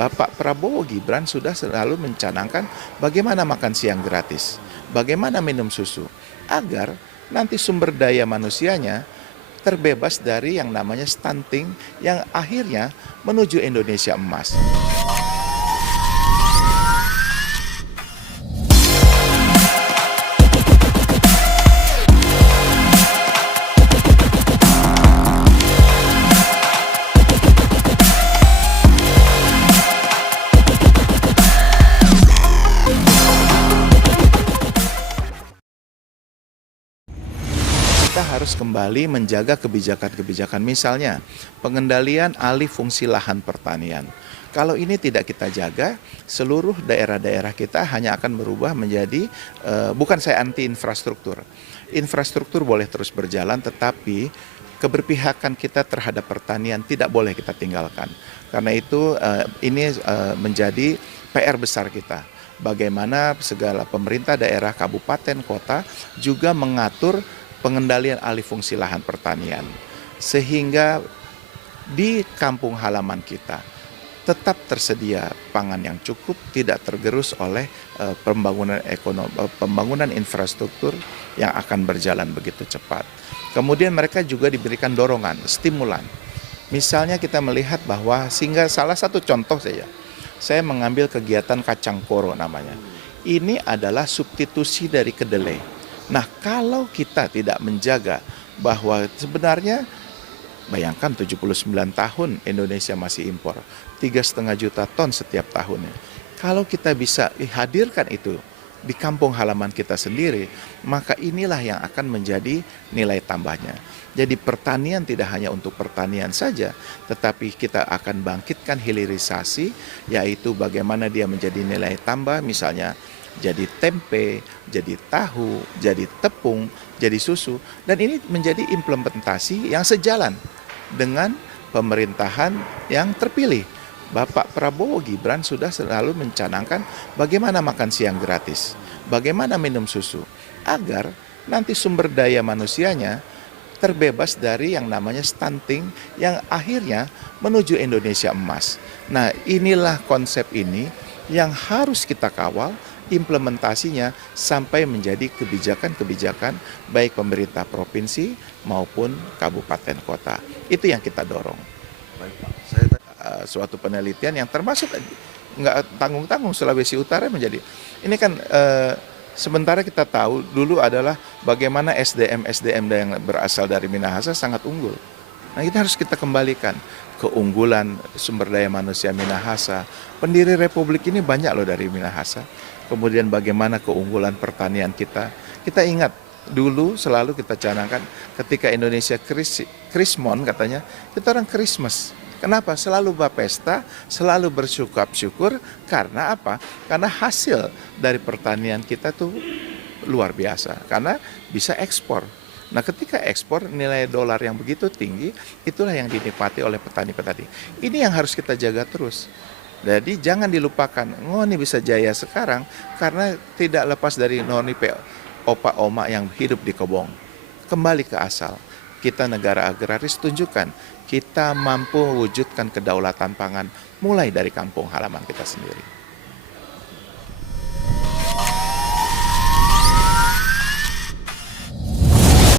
Bapak Prabowo Gibran sudah selalu mencanangkan bagaimana makan siang gratis, bagaimana minum susu, agar nanti sumber daya manusianya terbebas dari yang namanya stunting yang akhirnya menuju Indonesia emas. Kita harus kembali menjaga kebijakan-kebijakan, misalnya pengendalian alih fungsi lahan pertanian. Kalau ini tidak kita jaga, seluruh daerah-daerah kita hanya akan berubah menjadi, bukan saya anti infrastruktur. Infrastruktur boleh terus berjalan, tetapi keberpihakan kita terhadap pertanian tidak boleh kita tinggalkan. Karena itu ini menjadi PR besar kita. Bagaimana segala pemerintah daerah, kabupaten, kota juga mengatur pengendalian alih fungsi lahan pertanian, sehingga di kampung halaman kita tetap tersedia pangan yang cukup, tidak tergerus oleh pembangunan infrastruktur yang akan berjalan begitu cepat. Kemudian mereka juga diberikan dorongan, stimulan. Misalnya kita melihat bahwa, sehingga salah satu contoh saja, saya mengambil kegiatan kacang koro namanya. Ini adalah substitusi dari kedelai. Nah, kalau kita tidak menjaga bahwa sebenarnya, bayangkan 79 tahun Indonesia masih impor, 3,5 juta ton setiap tahunnya. Kalau kita bisa hadirkan itu di kampung halaman kita sendiri, maka inilah yang akan menjadi nilai tambahnya. Jadi pertanian tidak hanya untuk pertanian saja, tetapi kita akan bangkitkan hilirisasi, yaitu bagaimana dia menjadi nilai tambah, misalnya jadi tempe, jadi tahu, jadi tepung, jadi susu. Dan ini menjadi implementasi yang sejalan dengan pemerintahan yang terpilih. Bapak Prabowo Gibran sudah selalu mencanangkan bagaimana makan siang gratis, bagaimana minum susu, agar nanti sumber daya manusianya terbebas dari yang namanya stunting yang akhirnya menuju Indonesia emas. Nah, inilah konsep ini yang harus kita kawal implementasinya sampai menjadi kebijakan-kebijakan baik pemerintah provinsi maupun kabupaten kota. Itu yang kita dorong. Baik, Pak. Saya Suatu penelitian yang termasuk nggak tanggung-tanggung Sulawesi Utara menjadi. Ini kan sementara kita tahu dulu adalah bagaimana SDM yang berasal dari Minahasa sangat unggul. Nah, kita harus kita kembalikan keunggulan sumber daya manusia Minahasa. Pendiri Republik ini banyak loh dari Minahasa. Kemudian bagaimana keunggulan pertanian kita. Kita ingat dulu selalu kita canangkan ketika Indonesia Krismon katanya, kita orang Christmas. Kenapa? Selalu berpesta, selalu bersyukur karena apa? Karena hasil dari pertanian kita tuh luar biasa. Karena bisa ekspor. Nah, ketika ekspor nilai dolar yang begitu tinggi, itulah yang dinikmati oleh petani-petani. Ini yang harus kita jaga terus. Jadi jangan dilupakan, Ngoni bisa jaya sekarang karena tidak lepas dari noni opa oma yang hidup di kebong. Kembali ke asal. Kita negara agraris, tunjukkan kita mampu wujudkan kedaulatan pangan mulai dari kampung halaman kita sendiri.